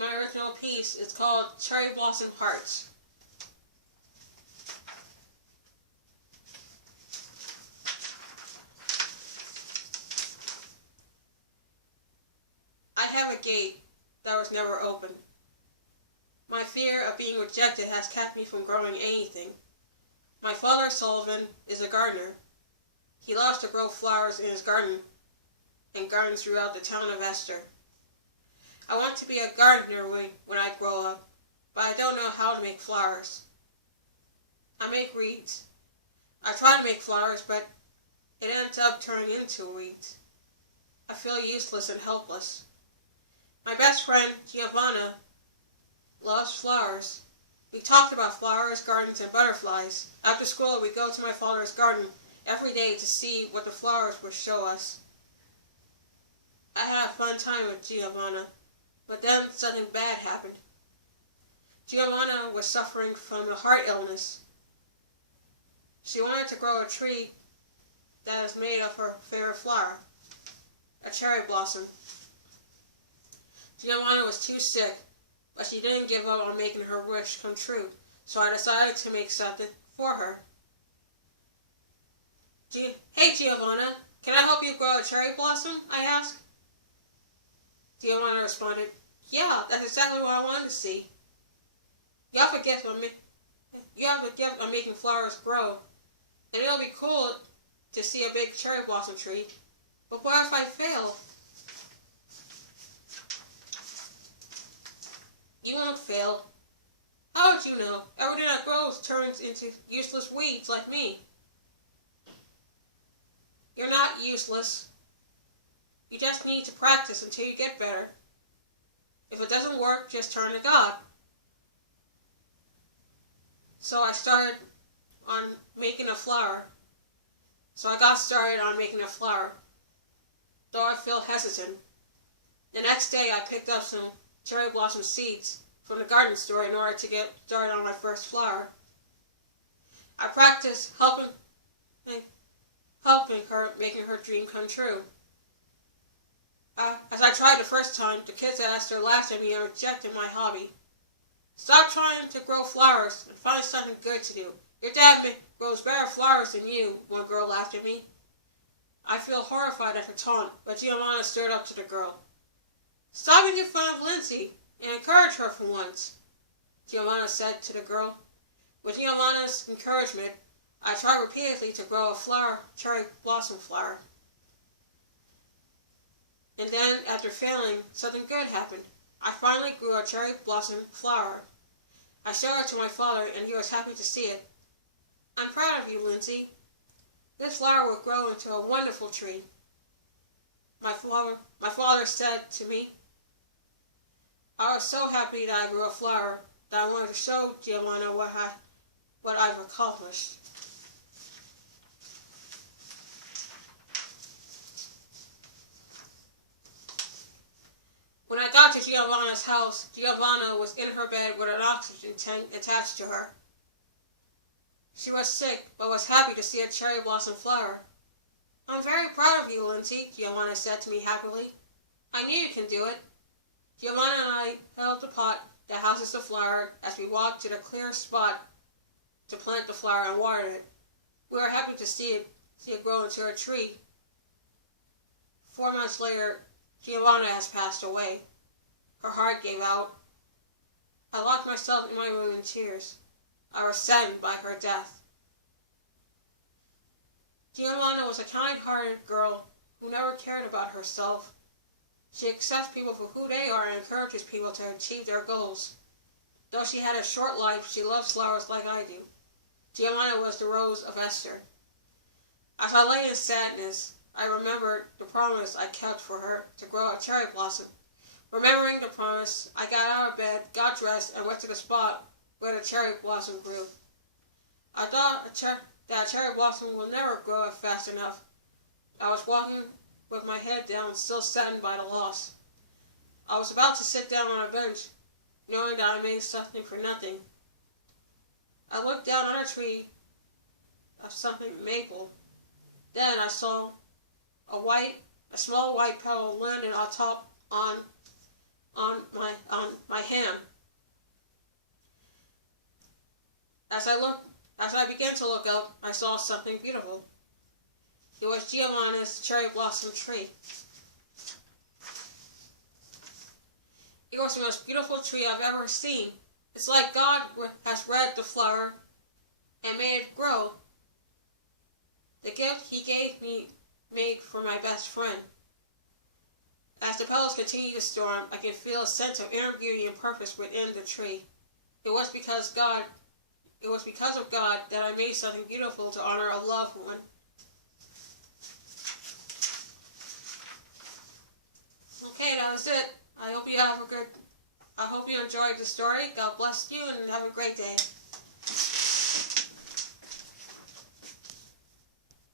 my original piece is called Cherry Blossom Hearts. I have a gate that was never opened. My fear of being rejected has kept me from growing anything. My father, Sullivan, is a gardener. He loves to grow flowers in his garden and gardens throughout the town of Esther. I want to be a gardener when I grow up, but I don't know how to make flowers. I make wreaths. I try to make flowers, but it ends up turning into weeds. I feel useless and helpless. My best friend, Giovanna, loves flowers. We talked about flowers, gardens, and butterflies. After school, we go to my father's garden every day to see what the flowers would show us. I had a fun time with Giovanna, but then something bad happened. Giovanna was suffering from a heart illness. She wanted to grow a tree that is made of her favorite flower, a cherry blossom. Giovanna was too sick, but she didn't give up on making her wish come true, so I decided to make something for her. Hey Giovanna, can I help you grow a cherry blossom? I asked. Giovanna responded, yeah, that's exactly what I wanted to see. You have a gift on making flowers grow, and it'll be cool to see a big cherry blossom tree. But what if I fail? You won't fail. How would you know? Everything that grows turns into useless weeds like me. You're not useless. You just need to practice until you get better. If it doesn't work, just turn to God. So I started on making a flower. So I got started on making a flower, though I feel hesitant. The next day I picked up some cherry blossom seeds from the garden store in order to get started on my first flower. I practiced helping her, making her dream come true. As I tried the first time, the kids at Esther laughed at me and rejected my hobby. Stop trying to grow flowers and find something good to do. Your dad grows better flowers than you, one girl laughed at me. I feel horrified at her taunt, but Giovanna stood up to the girl. Stop making fun of Lindsay and encourage her for once, Giovanna said to the girl. With Giovanna's encouragement, I tried repeatedly to grow a cherry blossom flower. And then, after failing, something good happened. I finally grew a cherry blossom flower. I showed it to my father, and he was happy to see it. I'm proud of you, Lindsay. This flower will grow into a wonderful tree. My father said to me. I was so happy that I grew a flower that I wanted to show Giovanna what I've accomplished. When I got to Giovanna's house, Giovanna was in her bed with an oxygen tank attached to her. She was sick, but was happy to see a cherry blossom flower. I'm very proud of you, Lindsay, Giovanna said to me happily. I knew you can do it. Giovanna and I held the pot that houses the flower as we walked to the clear spot to plant the flower and water it. We were happy to see it grow into a tree. 4 months later, Giovanna has passed away. Her heart gave out. I locked myself in my room in tears. I was saddened by her death. Giovanna was a kind-hearted girl who never cared about herself. She accepts people for who they are and encourages people to achieve their goals. Though she had a short life, she loves flowers like I do. Giovanna was the rose of Esther. As I lay in sadness, I remembered the promise I kept for her to grow a cherry blossom. Remembering the promise, I got out of bed, got dressed, and went to the spot where the cherry blossom grew. I thought that a cherry blossom will never grow fast enough. I was walking with my head down, still saddened by the loss. I was about to sit down on a bench, knowing that I made something for nothing. I looked down on a tree of something maple. Then I saw a small white petal landing on on my hand. As I began to look up, I saw something beautiful. It was Giovanna's cherry blossom tree. It was the most beautiful tree I've ever seen. It's like God has read the flower and made it grow. The gift he gave me made for my best friend. As the petals continued to storm, I could feel a sense of inner beauty and purpose within the tree. It was because of God that I made something beautiful to honor a loved one. Okay, that was it. I hope you enjoyed the story. God bless you and have a great day.